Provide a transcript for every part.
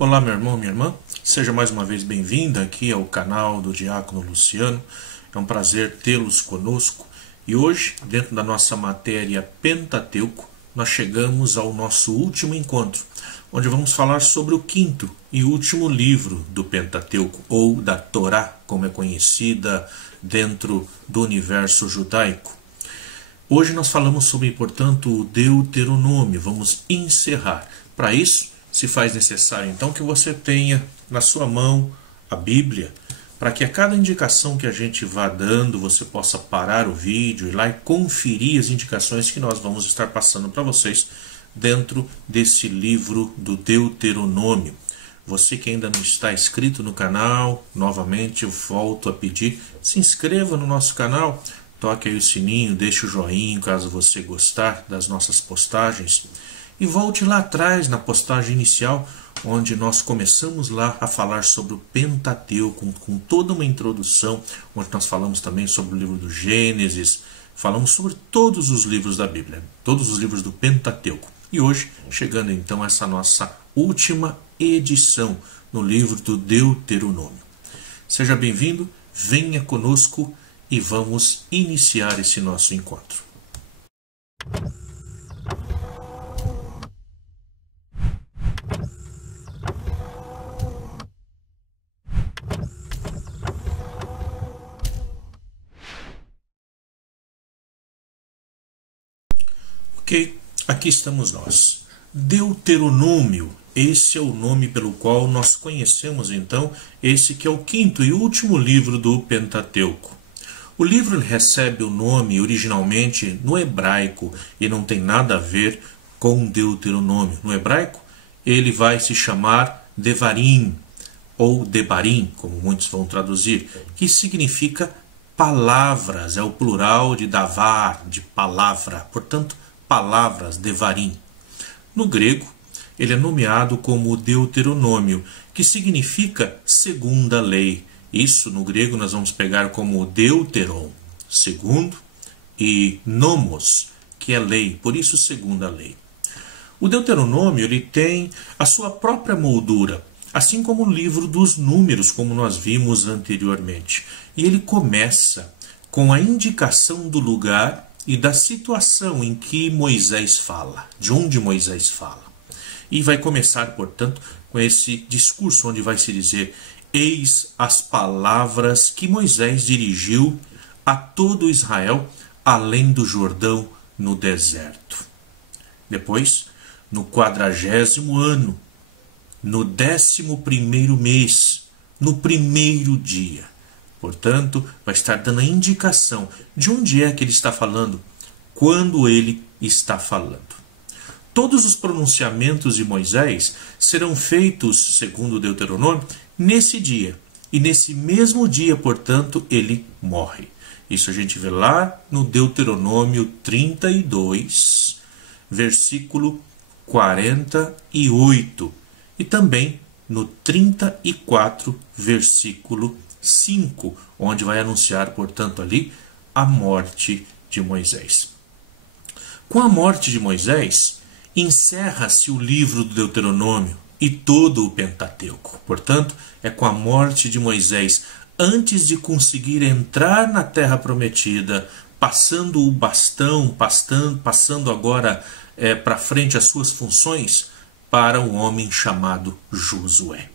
Olá, meu irmão, minha irmã. Seja mais uma vez bem-vinda aqui ao canal do Diácono Luciano. É um prazer tê-los conosco. E hoje, dentro da nossa matéria Pentateuco, nós chegamos ao nosso último encontro, onde vamos falar sobre o quinto e último livro do Pentateuco, ou da Torá, como é conhecida dentro do universo judaico. Hoje nós falamos sobre, portanto, o Deuteronômio. Vamos encerrar. Para isso, se faz necessário, então, que você tenha na sua mão a Bíblia, para que a cada indicação que a gente vá dando, você possa parar o vídeo, ir lá e conferir as indicações que nós vamos estar passando para vocês dentro desse livro do Deuteronômio. Você que ainda não está inscrito no canal, novamente eu volto a pedir, se inscreva no nosso canal, toque aí o sininho, deixe o joinha caso você gostar das nossas postagens. E volte lá atrás na postagem inicial, onde nós começamos lá a falar sobre o Pentateuco, com toda uma introdução, onde nós falamos também sobre o livro do Gênesis, falamos sobre todos os livros da Bíblia, todos os livros do Pentateuco. E hoje, chegando então a essa nossa última edição no livro do Deuteronômio. Seja bem-vindo, venha conosco e vamos iniciar esse nosso encontro. Ok, aqui estamos nós. Deuteronômio, esse é o nome pelo qual nós conhecemos então esse que é o quinto e último livro do Pentateuco. O livro recebe o nome originalmente no hebraico e não tem nada a ver com Deuteronômio. No hebraico, ele vai se chamar Devarim, ou Debarim, como muitos vão traduzir, que significa palavras, é o plural de davar, de palavra, portanto, palavras, Devarim. No grego, ele é nomeado como Deuteronômio, que significa segunda lei. Isso, no grego, nós vamos pegar como deuteron, segundo, e nomos, que é lei, por isso segunda lei. O Deuteronômio ele tem a sua própria moldura, assim como o livro dos números, como nós vimos anteriormente. E ele começa com a indicação do lugar e da situação em que Moisés fala, de onde Moisés fala. E vai começar, portanto, com esse discurso onde vai se dizer: eis as palavras que Moisés dirigiu a todo Israel, além do Jordão, no deserto. Depois, no 40º ano, no 11º mês, no primeiro dia. Portanto, vai estar dando a indicação de onde é que ele está falando, quando ele está falando. Todos os pronunciamentos de Moisés serão feitos, segundo o Deuteronômio, nesse dia. E nesse mesmo dia, portanto, ele morre. Isso a gente vê lá no Deuteronômio 32, versículo 48. E também no 34, versículo 5, onde vai anunciar, portanto, ali a morte de Moisés. Com a morte de Moisés, encerra-se o livro do Deuteronômio e todo o Pentateuco. Portanto, é com a morte de Moisés, antes de conseguir entrar na Terra Prometida, passando o bastão, passando agora para frente as suas funções, para um homem chamado Josué.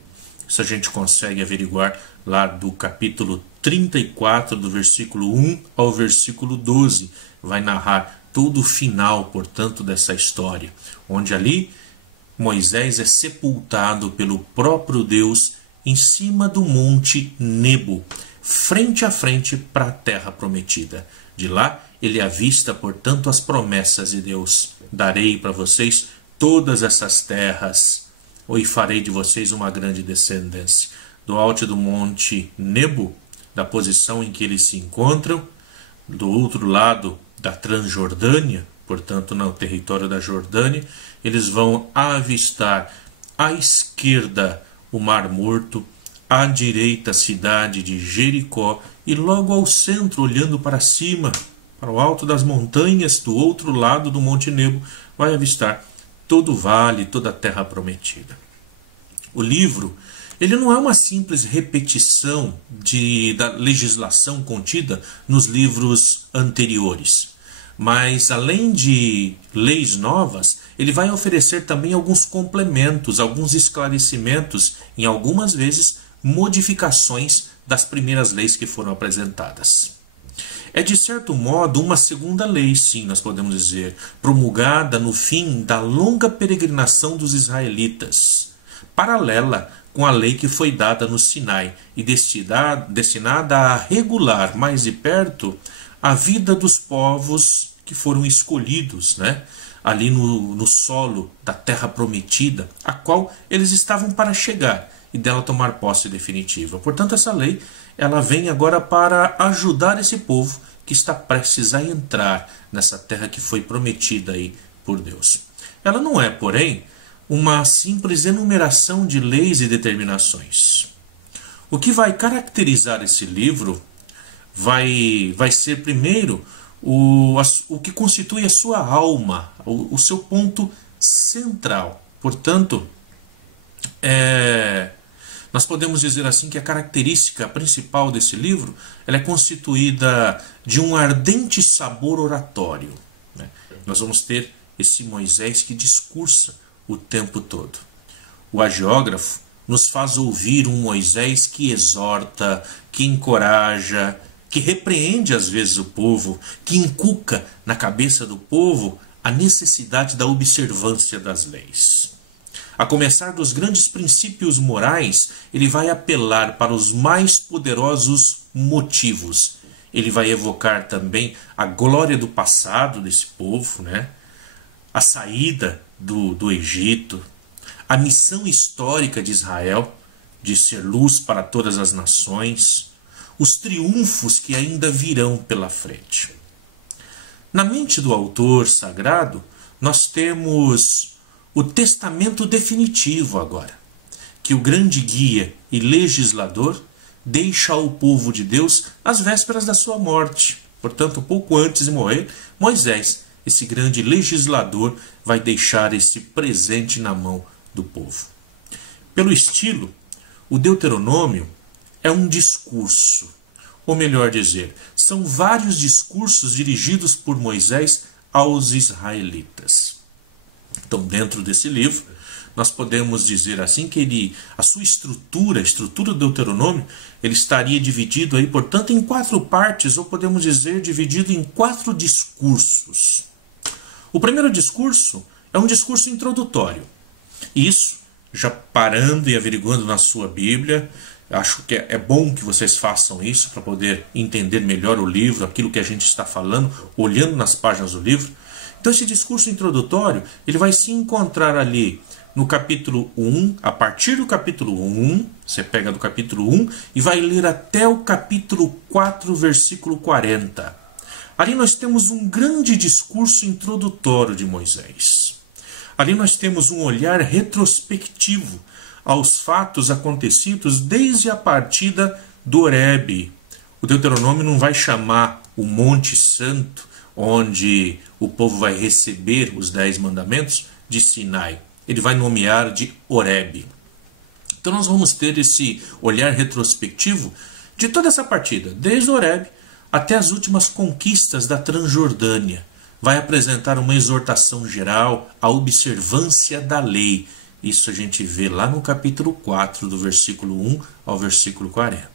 Isso a gente consegue averiguar lá do capítulo 34, do versículo 1 ao versículo 12. Vai narrar todo o final, portanto, dessa história, onde ali Moisés é sepultado pelo próprio Deus em cima do monte Nebo, frente a frente para a terra prometida. De lá ele avista, portanto, as promessas de Deus. Darei para vocês todas essas terras, e farei de vocês uma grande descendência. Do alto do monte Nebo, da posição em que eles se encontram, do outro lado da Transjordânia, portanto no território da Jordânia, eles vão avistar à esquerda o Mar Morto, à direita a cidade de Jericó, e logo ao centro, olhando para cima, para o alto das montanhas, do outro lado do Monte Nebo, vai avistar todo o vale, toda a terra prometida. O livro, ele não é uma simples repetição da legislação contida nos livros anteriores. Mas, além de leis novas, ele vai oferecer também alguns complementos, alguns esclarecimentos, em algumas vezes modificações das primeiras leis que foram apresentadas. É, de certo modo, uma segunda lei, sim, nós podemos dizer, promulgada no fim da longa peregrinação dos israelitas, paralela com a lei que foi dada no Sinai e destinada a regular mais de perto a vida dos povos que foram escolhidos, né, ali no solo da terra prometida, a qual eles estavam para chegar e dela tomar posse definitiva. Portanto, essa lei, ela vem agora para ajudar esse povo que está prestes a entrar nessa terra que foi prometida aí por Deus. Ela não é, porém, uma simples enumeração de leis e determinações. O que vai caracterizar esse livro vai ser primeiro o que constitui a sua alma, o seu ponto central. Portanto, nós podemos dizer assim que a característica principal desse livro, ela é constituída de um ardente sabor oratório, né? Nós vamos ter esse Moisés que discursa o tempo todo. O hagiógrafo nos faz ouvir um Moisés que exorta, que encoraja, que repreende às vezes o povo, que inculca na cabeça do povo a necessidade da observância das leis. A começar dos grandes princípios morais, ele vai apelar para os mais poderosos motivos. Ele vai evocar também a glória do passado desse povo, né? A saída do Egito, a missão histórica de Israel, de ser luz para todas as nações, os triunfos que ainda virão pela frente. Na mente do autor sagrado, nós temos o testamento definitivo agora, que o grande guia e legislador deixa ao povo de Deus às vésperas da sua morte. Portanto, pouco antes de morrer, Moisés, esse grande legislador, vai deixar esse presente na mão do povo. Pelo estilo, o Deuteronômio é um discurso, ou melhor dizer, são vários discursos dirigidos por Moisés aos israelitas. Então, dentro desse livro, nós podemos dizer assim que a sua estrutura, a estrutura do Deuteronômio, ele estaria dividido aí, portanto, em 4 partes, ou podemos dizer dividido em 4 discursos. O primeiro discurso é um discurso introdutório. Isso, já parando e averiguando na sua Bíblia, acho que é bom que vocês façam isso para poder entender melhor o livro, aquilo que a gente está falando, olhando nas páginas do livro. Então esse discurso introdutório, ele vai se encontrar ali no capítulo 1, a partir do capítulo 1, você pega do capítulo 1 e vai ler até o capítulo 4, versículo 40. Ali nós temos um grande discurso introdutório de Moisés. Ali nós temos um olhar retrospectivo aos fatos acontecidos desde a partida do Horebe. O Deuteronômio não vai chamar o Monte Santo, onde o povo vai receber os 10 mandamentos, de Sinai. Ele vai nomear de Horebe. Então nós vamos ter esse olhar retrospectivo de toda essa partida, desde Horebe até as últimas conquistas da Transjordânia. Vai apresentar uma exortação geral à observância da lei. Isso a gente vê lá no capítulo 4, do versículo 1 ao versículo 40.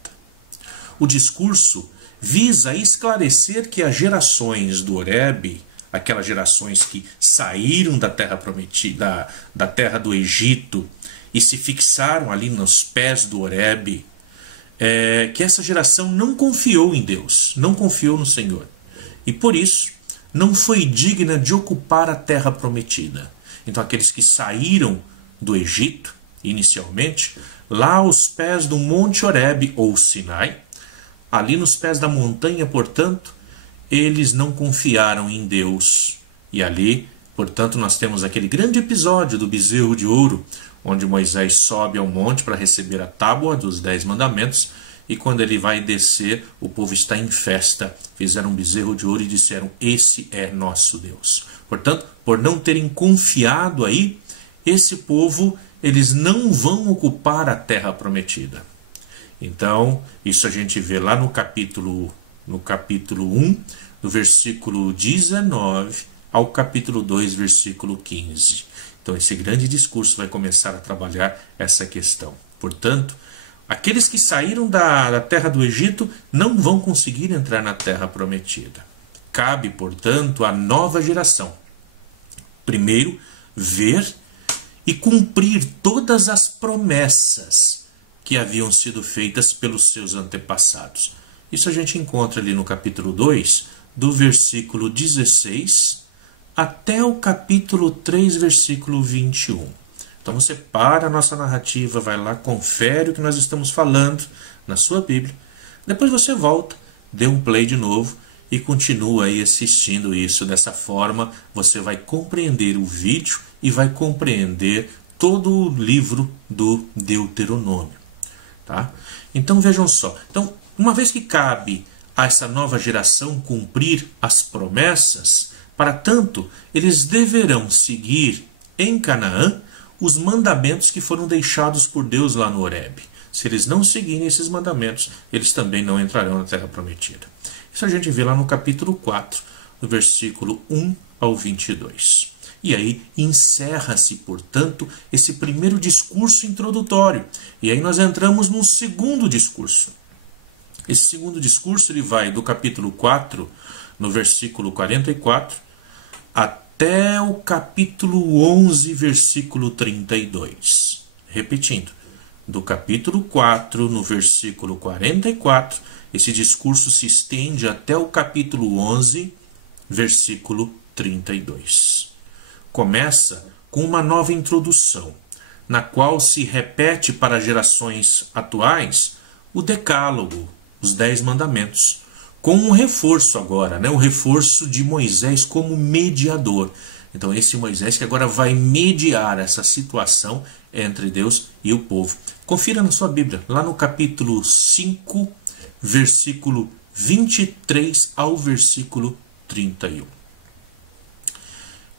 O discurso visa esclarecer que as gerações do Horebe, aquelas gerações que saíram da terra prometida, da terra do Egito, e se fixaram ali nos pés do Horebe, que essa geração não confiou em Deus, não confiou no Senhor. E por isso, não foi digna de ocupar a terra prometida. Então aqueles que saíram do Egito, inicialmente, lá aos pés do Monte Horebe, ou Sinai, ali nos pés da montanha, portanto, eles não confiaram em Deus. E ali, portanto, nós temos aquele grande episódio do bezerro de ouro, onde Moisés sobe ao monte para receber a tábua dos 10 mandamentos, e quando ele vai descer, o povo está em festa. Fizeram um bezerro de ouro e disseram: esse é nosso Deus. Portanto, por não terem confiado aí, esse povo eles não vão ocupar a terra prometida. Então, isso a gente vê lá no capítulo 1, do versículo 19 ao capítulo 2, versículo 15. Então, esse grande discurso vai começar a trabalhar essa questão. Portanto, aqueles que saíram da terra do Egito não vão conseguir entrar na terra prometida. Cabe, portanto, à nova geração, primeiro, ver e cumprir todas as promessas que haviam sido feitas pelos seus antepassados. Isso a gente encontra ali no capítulo 2, do versículo 16 até o capítulo 3, versículo 21. Então você para a nossa narrativa, vai lá, confere o que nós estamos falando na sua Bíblia. Depois você volta, dê um play de novo e continua aí assistindo isso. Dessa forma você vai compreender o vídeo e vai compreender todo o livro do Deuteronômio. Tá? Então vejam só. Então, uma vez que cabe a essa nova geração cumprir as promessas, para tanto, eles deverão seguir em Canaã os mandamentos que foram deixados por Deus lá no Horebe. Se eles não seguirem esses mandamentos, eles também não entrarão na terra prometida. Isso a gente vê lá no capítulo 4, do versículo 1 ao 22. E aí encerra-se, portanto, esse primeiro discurso introdutório. E aí nós entramos num segundo discurso. Esse segundo discurso ele vai do capítulo 4, no versículo 44, até o capítulo 11, versículo 32. Repetindo, do capítulo 4, no versículo 44, esse discurso se estende até o capítulo 11, versículo 32. Começa com uma nova introdução, na qual se repete para gerações atuais o decálogo, os 10 mandamentos, com um reforço agora, né? Um reforço de Moisés como mediador. Então esse Moisés que agora vai mediar essa situação entre Deus e o povo. Confira na sua Bíblia, lá no capítulo 5, versículo 23 ao versículo 31.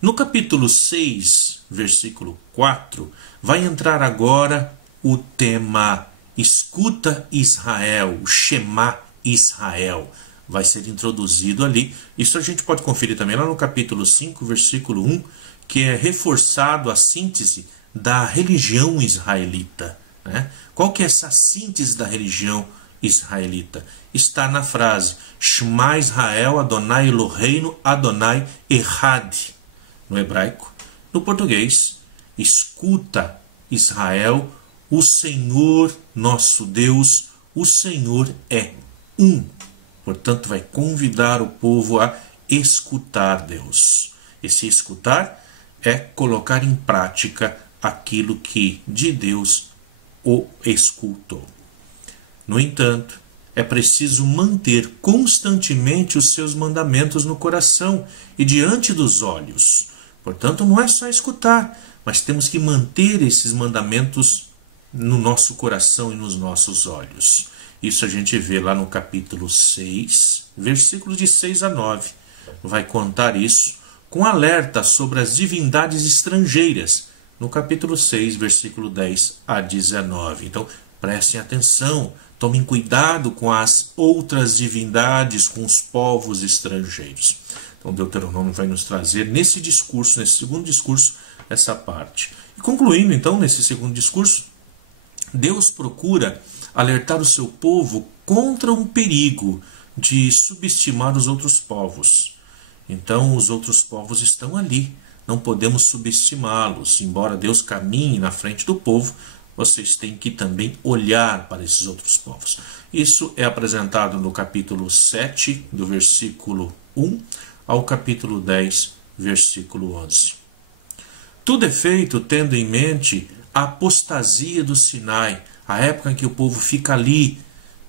No capítulo 6, versículo 4, vai entrar agora o tema Escuta Israel, o Shema Israel. Vai ser introduzido ali. Isso a gente pode conferir também lá no capítulo 5, versículo 1, que é reforçado a síntese da religião israelita. Né? Qual que é essa síntese da religião israelita? Está na frase Shema Israel, Adonai Eloheinu, Adonai Echad. No hebraico, no português, escuta Israel, o Senhor nosso Deus, o Senhor é um. Portanto, vai convidar o povo a escutar Deus. Esse escutar é colocar em prática aquilo que de Deus o escutou. No entanto, é preciso manter constantemente os seus mandamentos no coração e diante dos olhos. Portanto, não é só escutar, mas temos que manter esses mandamentos no nosso coração e nos nossos olhos. Isso a gente vê lá no capítulo 6, versículos de 6 a 9. Vai contar isso com alerta sobre as divindades estrangeiras, no capítulo 6, versículo 10 a 19. Então, prestem atenção, tomem cuidado com as outras divindades, com os povos estrangeiros. Então, Deuteronômio vai nos trazer nesse discurso, nesse segundo discurso, essa parte. E concluindo, então, nesse segundo discurso, Deus procura alertar o seu povo contra um perigo de subestimar os outros povos. Então, os outros povos estão ali, não podemos subestimá-los. Embora Deus caminhe na frente do povo, vocês têm que também olhar para esses outros povos. Isso é apresentado no capítulo 7, do versículo 1 ao capítulo 10, versículo 11. Tudo é feito tendo em mente a apostasia do Sinai, a época em que o povo fica ali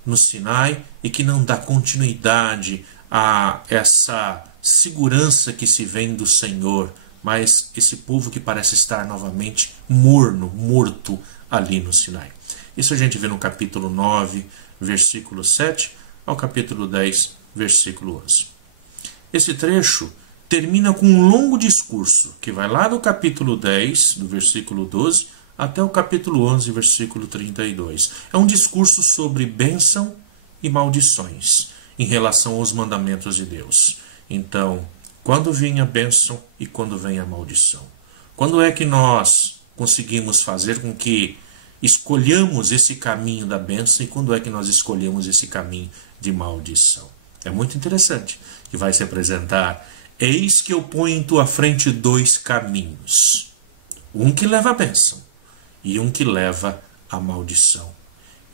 no Sinai e que não dá continuidade a essa segurança que se vem do Senhor, mas esse povo que parece estar novamente morto ali no Sinai. Isso a gente vê no capítulo 9, versículo 7 ao capítulo 10, versículo 11. Esse trecho termina com um longo discurso que vai lá do capítulo 10, do versículo 12, até o capítulo 11, versículo 32. É um discurso sobre bênção e maldições em relação aos mandamentos de Deus. Então, quando vem a bênção e quando vem a maldição? Quando é que nós conseguimos fazer com que escolhamos esse caminho da bênção e quando é que nós escolhemos esse caminho de maldição? É muito interessante que vai se apresentar: eis que eu ponho em tua frente dois caminhos, um que leva a bênção e um que leva a maldição.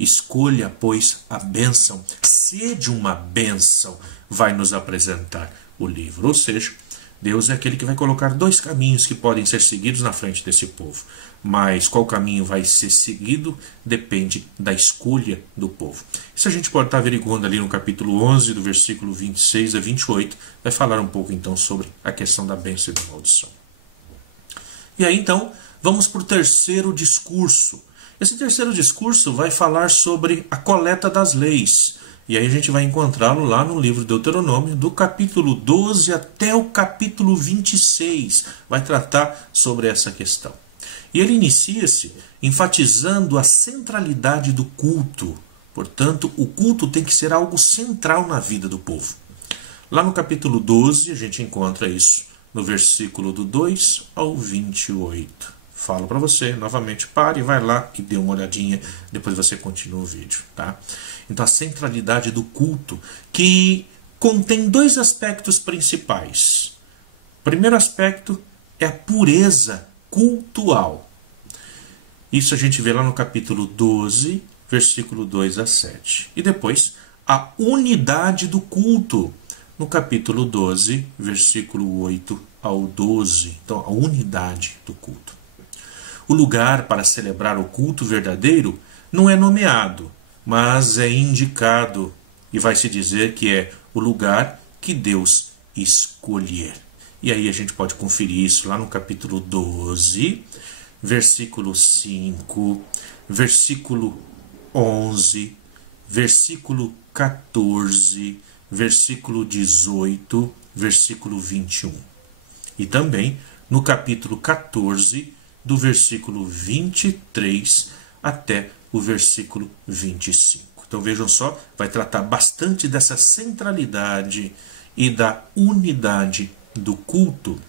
Escolha, pois, a bênção. Sede uma bênção, vai nos apresentar o livro. Ou seja, Deus é aquele que vai colocar dois caminhos que podem ser seguidos na frente desse povo. Mas qual caminho vai ser seguido depende da escolha do povo. Isso a gente pode estar averiguando ali no capítulo 11, do versículo 26 a 28. Vai falar um pouco então sobre a questão da bênção e da maldição. E aí então, vamos para o terceiro discurso. Esse terceiro discurso vai falar sobre a coleta das leis. E aí a gente vai encontrá-lo lá no livro de Deuteronômio, do capítulo 12 até o capítulo 26. Vai tratar sobre essa questão. E ele inicia-se enfatizando a centralidade do culto. Portanto, o culto tem que ser algo central na vida do povo. Lá no capítulo 12, a gente encontra isso no versículo do 2 ao 28. Falo para você, novamente, pare, vai lá e dê uma olhadinha, depois você continua o vídeo, tá? Então, a centralidade do culto, que contém dois aspectos principais. O primeiro aspecto é a pureza cultual. Isso a gente vê lá no capítulo 12, versículo 2 a 7. E depois, a unidade do culto, no capítulo 12, versículo 8 ao 12. Então, a unidade do culto. O lugar para celebrar o culto verdadeiro não é nomeado, mas é indicado, e vai se dizer que é o lugar que Deus escolher. E aí a gente pode conferir isso lá no capítulo 12, versículo 5, versículo 11, versículo 14, versículo 18, versículo 21. E também no capítulo 14, do versículo 23 até o versículo 25. Então vejam só, vai tratar bastante dessa centralidade e da unidade do culto.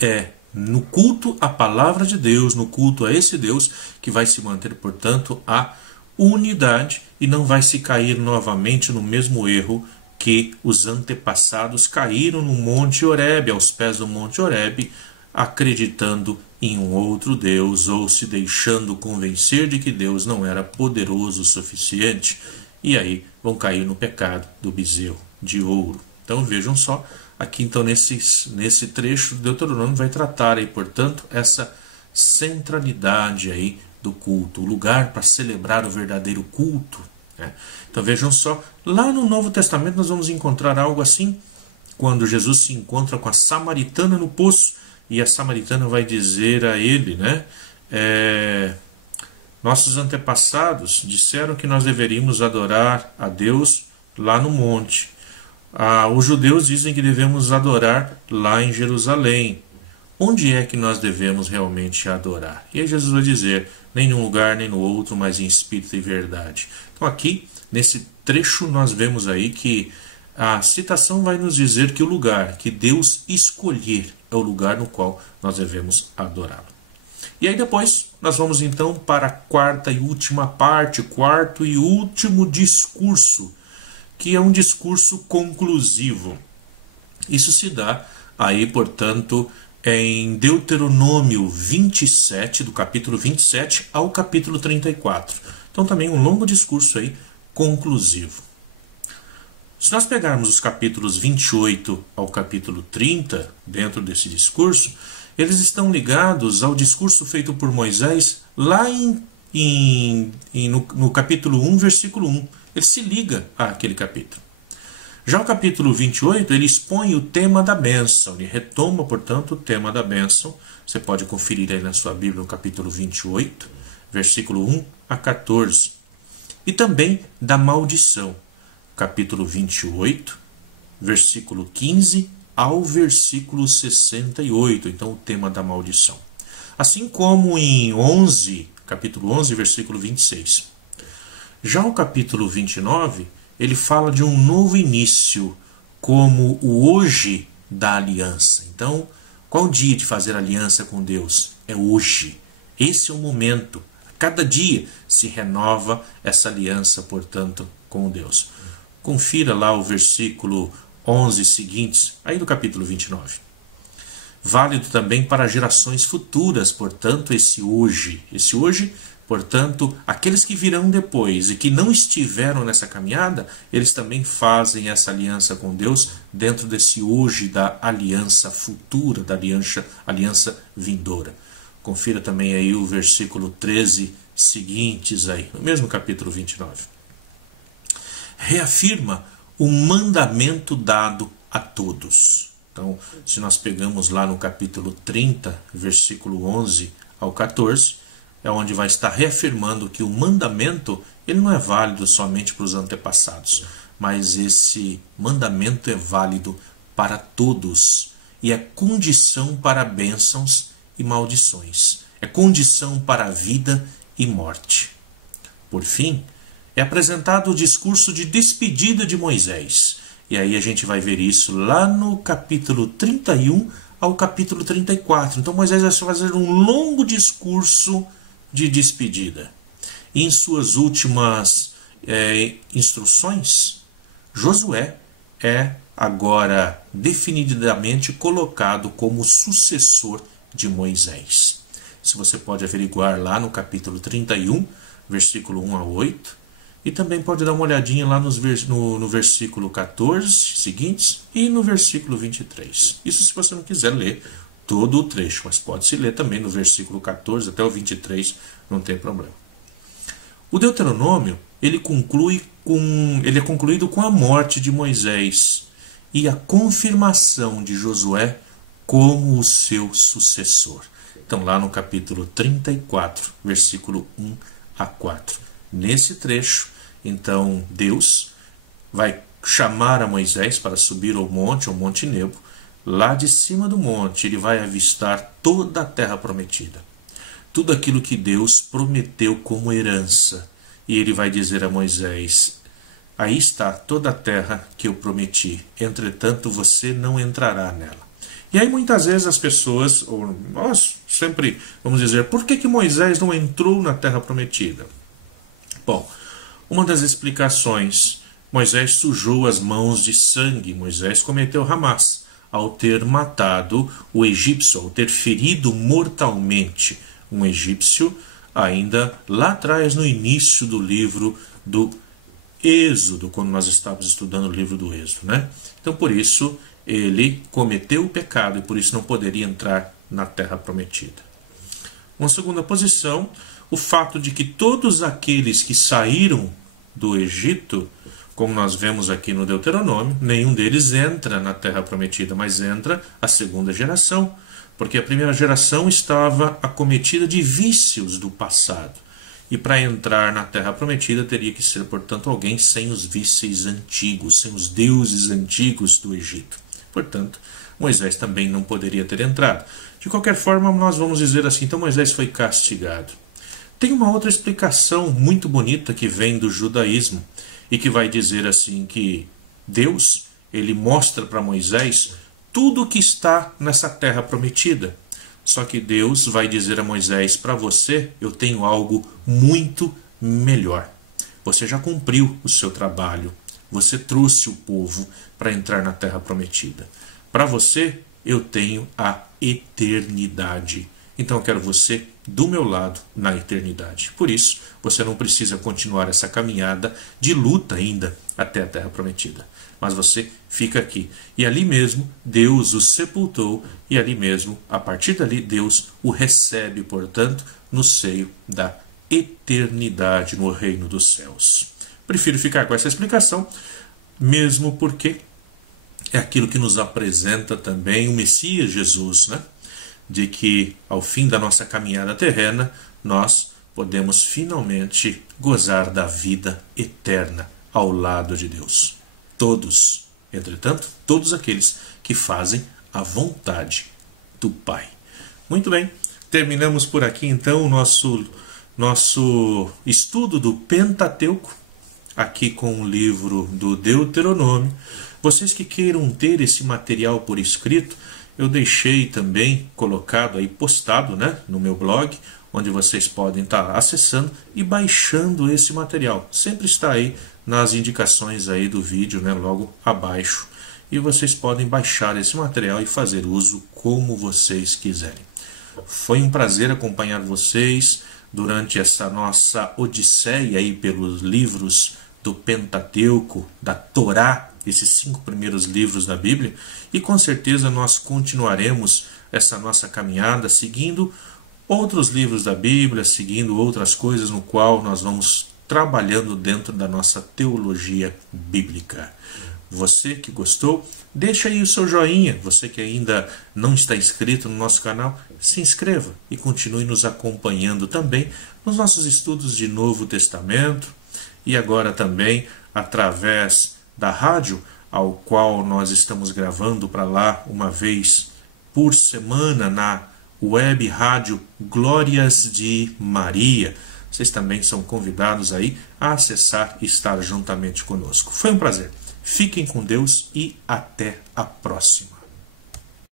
É no culto à palavra de Deus, no culto a esse Deus, que vai se manter, portanto, a unidade e não vai se cair novamente no mesmo erro que os antepassados caíram no Monte Horebe, aos pés do Monte Horebe, acreditando em um outro Deus ou se deixando convencer de que Deus não era poderoso o suficiente, e aí vão cair no pecado do bezerro de ouro. Então vejam só, aqui então nesse trecho do Deuteronômio vai tratar aí, portanto, essa centralidade aí do culto, o lugar para celebrar o verdadeiro culto, né? Então vejam só, lá no Novo Testamento nós vamos encontrar algo assim, quando Jesus se encontra com a samaritana no poço, e a samaritana vai dizer a ele, né? Nossos antepassados disseram que nós deveríamos adorar a Deus lá no monte. Os judeus dizem que devemos adorar lá em Jerusalém. Onde é que nós devemos realmente adorar? E aí Jesus vai dizer, nem num lugar nem no outro, mas em espírito e verdade. Então aqui, nesse trecho, nós vemos aí que a citação vai nos dizer que o lugar que Deus escolher é o lugar no qual nós devemos adorá-lo. E aí depois nós vamos então para a quarta e última parte, quarto e último discurso, que é um discurso conclusivo. Isso se dá aí, portanto, em Deuteronômio 27, do capítulo 27 ao capítulo 34. Então também um longo discurso aí conclusivo. Se nós pegarmos os capítulos 28 ao capítulo 30, dentro desse discurso, eles estão ligados ao discurso feito por Moisés lá no capítulo 1, versículo 1. Ele se liga àquele capítulo. Já o capítulo 28, ele expõe o tema da bênção. Ele retoma, portanto, o tema da bênção. Você pode conferir aí na sua Bíblia no capítulo 28, versículo 1 a 14. E também da maldição. Capítulo 28, versículo 15 ao versículo 68. Então, o tema da maldição. Assim como em capítulo 11, versículo 26. Já o capítulo 29, ele fala de um novo início, como o hoje da aliança. Então, qual o dia de fazer aliança com Deus? É hoje. Esse é o momento. Cada dia se renova essa aliança, portanto, com Deus. Confira lá o versículo 11 seguintes, aí do capítulo 29. Válido também para gerações futuras, portanto, esse hoje, portanto, aqueles que virão depois e que não estiveram nessa caminhada, eles também fazem essa aliança com Deus dentro desse hoje da aliança futura, da aliança vindoura. Confira também aí o versículo 13 seguintes aí, no mesmo capítulo 29. Reafirma o mandamento dado a todos. Então, se nós pegamos lá no capítulo 30, versículo 11 ao 14, é onde vai estar reafirmando que o mandamento ele não é válido somente para os antepassados, mas esse mandamento é válido para todos e é condição para bênçãos e maldições, é condição para a vida e morte. Por fim, é apresentado o discurso de despedida de Moisés. E aí a gente vai ver isso lá no capítulo 31 ao capítulo 34. Então Moisés vai fazer um longo discurso de despedida. E em suas últimas instruções, Josué é agora definitivamente colocado como sucessor de Moisés. Se você pode averiguar lá no capítulo 31, versículo 1 a 8, e também pode dar uma olhadinha lá no versículo 14 seguintes e no versículo 23. Isso se você não quiser ler todo o trecho, mas pode-se ler também no versículo 14 até o 23, não tem problema. O Deuteronômio ele é concluído com a morte de Moisés e a confirmação de Josué como o seu sucessor. Então lá no capítulo 34, versículo 1 a 4. Nesse trecho, então, Deus vai chamar a Moisés para subir ao Monte Nebo. Lá de cima do monte, ele vai avistar toda a terra prometida. Tudo aquilo que Deus prometeu como herança. E ele vai dizer a Moisés, aí está toda a terra que eu prometi, entretanto você não entrará nela. E aí muitas vezes as pessoas, ou nós sempre vamos dizer, por que Moisés não entrou na terra prometida? Bom, uma das explicações, Moisés sujou as mãos de sangue, Moisés cometeu Hamas, ao ter matado o egípcio, ao ter ferido mortalmente um egípcio, ainda lá atrás no início do livro do Êxodo, quando nós estávamos estudando o livro do Êxodo, né? Então por isso ele cometeu o pecado e por isso não poderia entrar na terra prometida. Uma segunda posição, o fato de que todos aqueles que saíram do Egito, como nós vemos aqui no Deuteronômio, nenhum deles entra na terra prometida, mas entra a segunda geração, porque a primeira geração estava acometida de vícios do passado. E para entrar na terra prometida teria que ser, portanto, alguém sem os vícios antigos, sem os deuses antigos do Egito. Portanto, Moisés também não poderia ter entrado. De qualquer forma, nós vamos dizer assim, então Moisés foi castigado. Tem uma outra explicação muito bonita que vem do judaísmo e que vai dizer assim que Deus, ele mostra para Moisés tudo o que está nessa terra prometida. Só que Deus vai dizer a Moisés, para você eu tenho algo muito melhor. Você já cumpriu o seu trabalho, você trouxe o povo para entrar na terra prometida. Para você eu tenho a eternidade. Então eu quero você do meu lado na eternidade. Por isso, você não precisa continuar essa caminhada de luta ainda até a terra prometida. Mas você fica aqui. E ali mesmo, Deus o sepultou. E ali mesmo, a partir dali, Deus o recebe, portanto, no seio da eternidade, no reino dos céus. Prefiro ficar com essa explicação, mesmo porque é aquilo que nos apresenta também o Messias Jesus, né? De que ao fim da nossa caminhada terrena, nós podemos finalmente gozar da vida eterna ao lado de Deus. Todos, entretanto, todos aqueles que fazem a vontade do Pai. Muito bem, Terminamos por aqui então o nosso estudo do Pentateuco, aqui com o livro do Deuteronômio. Vocês que queiram ter esse material por escrito, eu deixei também colocado aí, postado, né, no meu blog, onde vocês podem estar acessando e baixando esse material. Sempre está aí nas indicações aí do vídeo, né, logo abaixo. E vocês podem baixar esse material e fazer uso como vocês quiserem. Foi um prazer acompanhar vocês durante essa nossa odisseia aí pelos livros do Pentateuco, da Torá, esses 5 primeiros livros da Bíblia, e com certeza nós continuaremos essa nossa caminhada seguindo outros livros da Bíblia, seguindo outras coisas no qual nós vamos trabalhando dentro da nossa teologia bíblica. Você que gostou, deixa aí o seu joinha. Você que ainda não está inscrito no nosso canal, se inscreva e continue nos acompanhando também nos nossos estudos de Novo Testamento e agora também através da rádio, ao qual nós estamos gravando para lá uma vez por semana na web rádio Glórias de Maria. Vocês também são convidados aí a acessar e estar juntamente conosco. Foi um prazer. Fiquem com Deus e até a próxima.